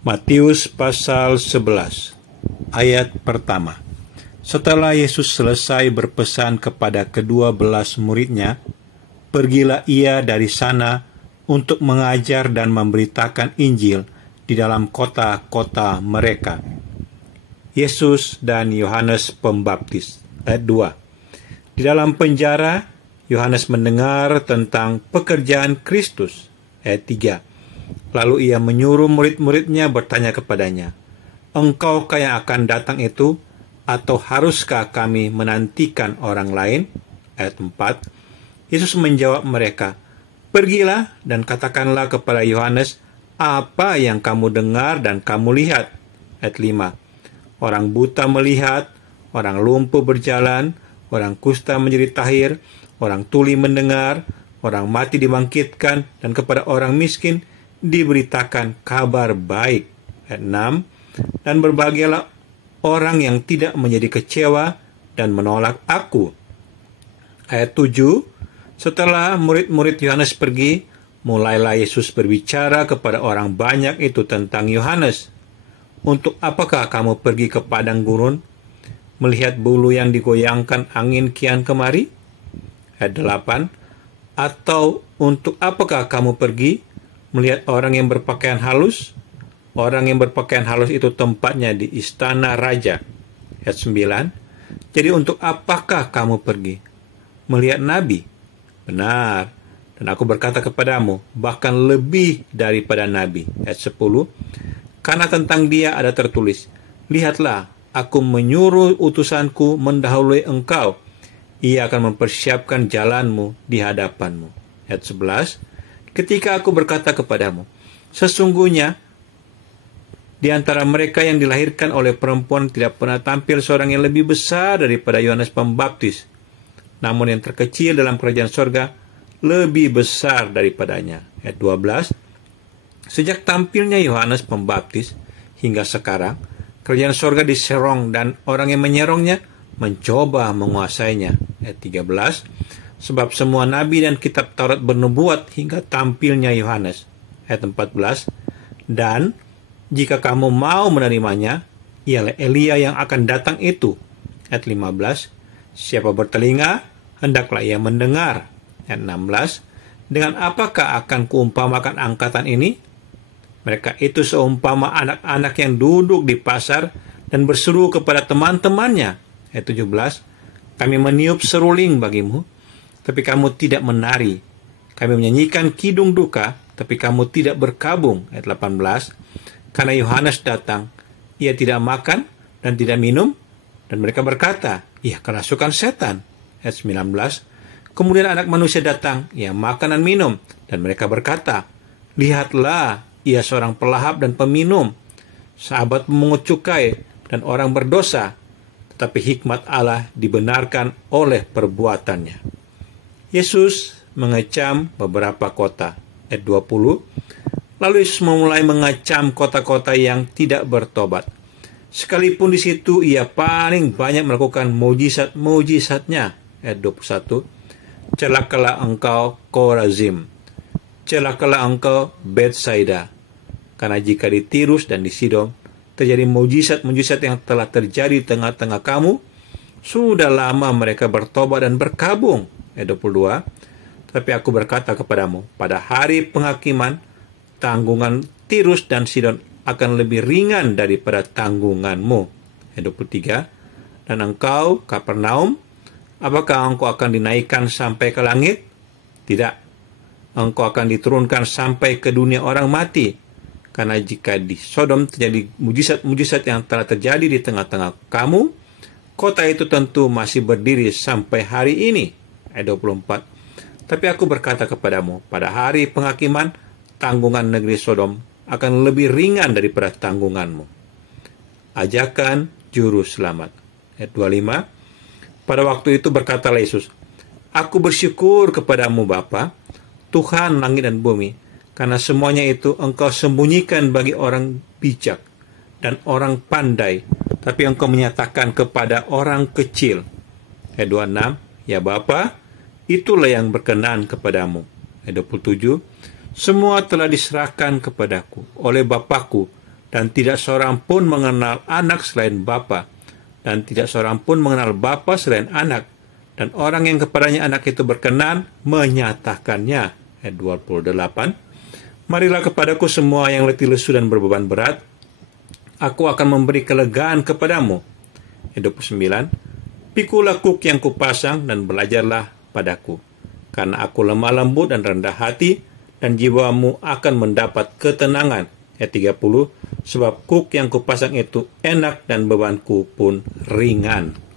Matius pasal 11 ayat pertama. Setelah Yesus selesai berpesan kepada ke-12 muridnya, pergilah ia dari sana untuk mengajar dan memberitakan Injil di dalam kota-kota mereka. Yesus dan Yohanes Pembaptis. Ayat 2. Di dalam penjara, Yohanes mendengar tentang pekerjaan Kristus. Ayat 3. Lalu ia menyuruh murid-muridnya bertanya kepadanya, "Engkaukah yang akan datang itu, atau haruskah kami menantikan orang lain?" Ayat 4. Yesus menjawab mereka, "Pergilah dan katakanlah kepada Yohanes apa yang kamu dengar dan kamu lihat." Ayat 5. Orang buta melihat, orang lumpuh berjalan, orang kusta menjadi tahir, orang tuli mendengar, orang mati dibangkitkan, dan kepada orang miskin diberitakan kabar baik. Ayat 6. Dan berbahagialah orang yang tidak menjadi kecewa dan menolak aku. Ayat 7. Setelah murid-murid Yohanes pergi, mulailah Yesus berbicara kepada orang banyak itu tentang Yohanes. "Untuk apakah kamu pergi ke padang gurun, melihat bulu yang digoyangkan angin kian kemari?" Ayat 8. "Atau untuk apakah kamu pergi melihat orang yang berpakaian halus? Orang yang berpakaian halus itu tempatnya di istana raja." Ayat 9. "Jadi untuk apakah kamu pergi? Melihat nabi? Benar, dan aku berkata kepadamu, bahkan lebih daripada nabi." Ayat 10. "Karena tentang dia ada tertulis, lihatlah, aku menyuruh utusanku mendahului engkau. Ia akan mempersiapkan jalanmu di hadapanmu." Ayat 11. "Ketika aku berkata kepadamu, sesungguhnya di antara mereka yang dilahirkan oleh perempuan tidak pernah tampil seorang yang lebih besar daripada Yohanes Pembaptis. Namun yang terkecil dalam kerajaan sorga lebih besar daripadanya." Ayat 12. "Sejak tampilnya Yohanes Pembaptis hingga sekarang, kerajaan sorga diserong dan orang yang menyerongnya mencoba menguasainya." Ayat 13. "Sebab semua nabi dan kitab Taurat bernubuat hingga tampilnya Yohanes." Ayat 14. "Dan jika kamu mau menerimanya, ialah Elia yang akan datang itu." Ayat 15. "Siapa bertelinga, hendaklah ia mendengar." Ayat 16. "Dengan apakah akan kuumpamakan angkatan ini? Mereka itu seumpama anak-anak yang duduk di pasar dan berseru kepada teman-temannya." Ayat 17. "Kami meniup seruling bagimu, tapi kamu tidak menari. Kami menyanyikan kidung duka, tapi kamu tidak berkabung." Ayat 18. "Karena Yohanes datang, ia tidak makan dan tidak minum, dan mereka berkata, ia kerasukan setan." Ayat 19. "Kemudian anak manusia datang, ia makan dan minum, dan mereka berkata, lihatlah, ia seorang pelahap dan peminum, sahabat pemungut cukai dan orang berdosa, tetapi hikmat Allah dibenarkan oleh perbuatannya." Yesus mengecam beberapa kota. Ayat 20. Lalu Yesus memulai mengecam kota-kota yang tidak bertobat. Sekalipun di situ ia paling banyak melakukan mujizat-mujizatnya. Ayat 21. "Celakalah engkau Korazim, celakalah engkau Betsaida, karena jika di Tirus dan di Sidon terjadi mujizat-mujizat yang telah terjadi di tengah-tengah kamu, sudah lama mereka bertobat dan berkabung." Ayat 22. "Tapi aku berkata kepadamu, pada hari penghakiman, tanggungan Tirus dan Sidon akan lebih ringan daripada tanggunganmu." Ayat 23. "Dan engkau, Kapernaum, apakah engkau akan dinaikkan sampai ke langit? Tidak, engkau akan diturunkan sampai ke dunia orang mati. Karena jika di Sodom terjadi mujizat-mujizat yang telah terjadi di tengah-tengah kamu, kota itu tentu masih berdiri sampai hari ini." Ayat 24. "Tapi aku berkata kepadamu, pada hari penghakiman, tanggungan negeri Sodom akan lebih ringan daripada tanggunganmu." Ajakan juru selamat. Ayat 25. "Pada waktu itu berkatalah Yesus, aku bersyukur kepadamu Bapa, Tuhan langit dan bumi, karena semuanya itu engkau sembunyikan bagi orang bijak dan orang pandai, tapi engkau menyatakan kepada orang kecil." Ayat 26. "Ya Bapa, itulah yang berkenan kepadamu." Ayat 27. "Semua telah diserahkan kepadaku oleh Bapakku, dan tidak seorang pun mengenal anak selain Bapa, dan tidak seorang pun mengenal Bapa selain anak, dan orang yang kepadanya anak itu berkenan menyatakannya. Ayat 28. Marilah kepadaku semua yang letih lesu dan berbeban berat, aku akan memberi kelegaan kepadamu. Ayat 29. Pikulah kuk yang kupasang dan belajarlah padaku, karena aku lemah lembut dan rendah hati, dan jiwamu akan mendapat ketenangan. Ayat 30. Sebab kuk yang kupasang itu enak dan bebanku pun ringan.